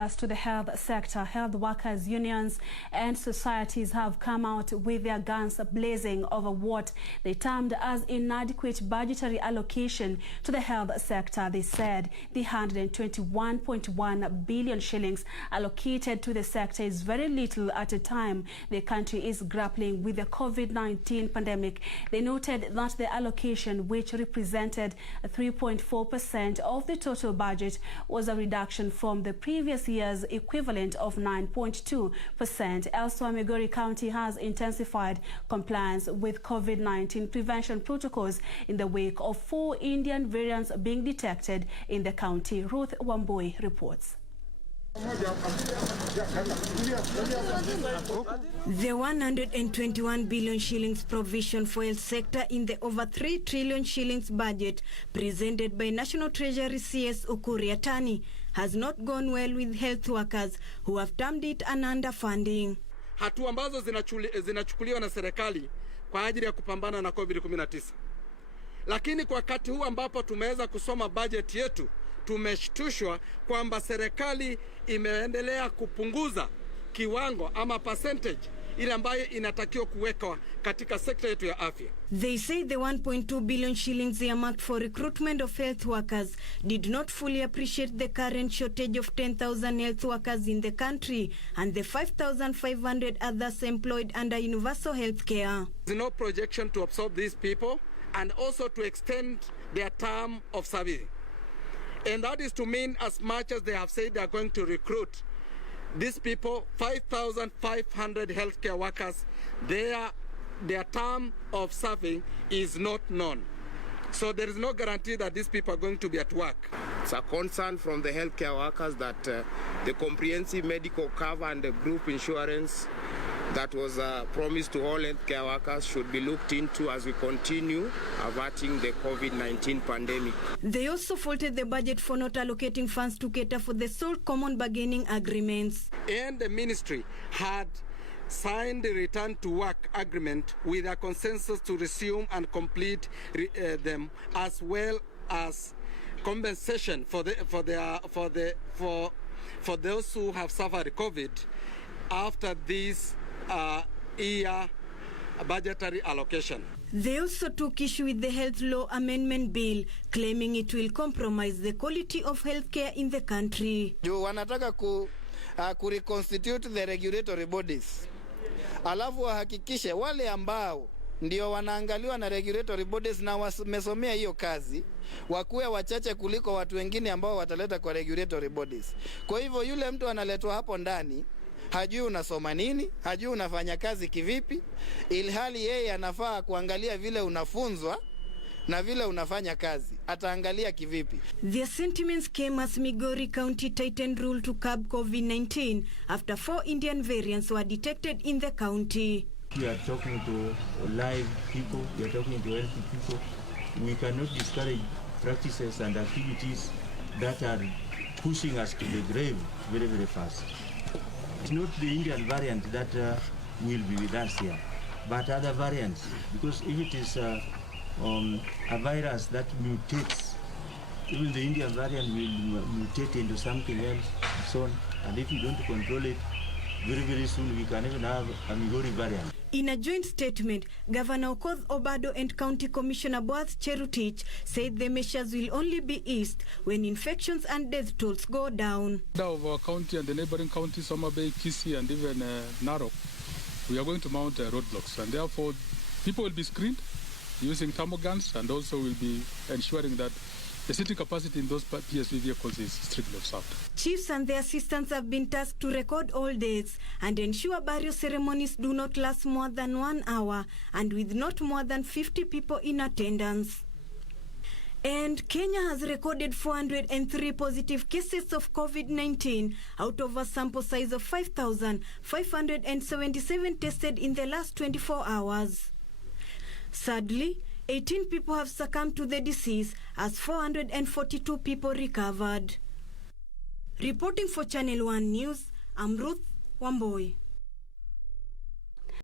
As to the health sector, health workers, unions and societies have come out with their guns blazing over what they termed as inadequate budgetary allocation to the health sector. They said the 121.1 billion shillings allocated to the sector is very little at a time the country is grappling with the COVID-19 pandemic. They noted that the allocation, which represented 3.4% of the total budget, was a reduction from the previous year's equivalent of 9.2%. Elsewhere, Migori County has intensified compliance with COVID-19 prevention protocols in the wake of 4 Indian variants being detected in the county. Ruth Wamboi reports. The 121 billion shillings provision for health sector in the over 3 trillion shillings budget presented by National Treasury CS Ukur Yatani has not gone well with health workers who have termed it an underfunding. Hatua ambazo zinachukuliwa na serikali kwa ajili ya kupambana na COVID-19. Lakini kwa wakati huu ambapo tumeweza kusoma budget yetu, tumeshtushwa kwamba serikali imeendelea kupunguza kiwango ama percentage ile ambayo inatakiwa kuwekwa katika sekta yetu ya afya. They say the 1.2 billion shillings earmarked for recruitment of health workers did not fully appreciate the current shortage of 10,000 health workers in the country and the 5,500 others employed under universal health care. There's no projection to absorb these people and also to extend their term of service. And that is to mean, as much as they have said they are going to recruit these people, 5,500 healthcare workers, their term of serving is not known. So there is no guarantee that these people are going to be at work. It's a concern from the healthcare workers that the comprehensive medical cover and the group insurance that was promised to all healthcare workers should be looked into as we continue averting the COVID-19 pandemic. They also faulted the budget for not allocating funds to cater for the sole common bargaining agreements. And the ministry had signed the return to work agreement with a consensus to resume and complete them, as well as compensation for those who have suffered COVID after this year budgetary allocation. They also took issue with the Health Law Amendment Bill, claiming it will compromise the quality of healthcare in the country. Wanataka reconstitute the regulatory bodies. Alafu wahakikishe wale ambao ndio wanaangaliwa na regulatory bodies na wamesomea hiyo kazi wakuwe wachache kuliko watu wengine ambao wataleta kwa regulatory bodies. Kwa hivyo yule mtu analetwa hapo ndani hajui unasoma nini, hajui unafanya kazi kivipi, ilhali yeye anafaa kuangalia vile unafunzwa na vile unafanya kazi. Ataangalia kivipi? Their sentiments came as Migori County tightened rule to curb COVID-19 after 4 Indian variants were detected in the county. We are talking to live people, we are talking to healthy people. We cannot discourage practices and activities that are pushing us to the grave very, very fast. It's not the Indian variant that will be with us here, but other variants. Because if it is a virus that mutates, even the Indian variant will mutate into something else and so on. And if you don't control it, very, very soon we can even have a Migori variant. In a joint statement, Governor Okoth Obado and County Commissioner Boaz Cherutich said the measures will only be eased when infections and death tolls go down. Of our county and the neighboring counties, Soma Bay, Kisii and even Narok, we are going to mount roadblocks, and therefore people will be screened using thermoguns, and also will be ensuring that the seating capacity in those PSV vehicles is strictly observed. Chiefs and their assistants have been tasked to record all deaths and ensure burial ceremonies do not last more than 1 hour and with not more than 50 people in attendance. And Kenya has recorded 403 positive cases of COVID-19 out of a sample size of 5,577 tested in the last 24 hours. Sadly, 18 people have succumbed to the disease as 442 people recovered. Reporting for Channel 1 News, I'm Ruth Wamboi.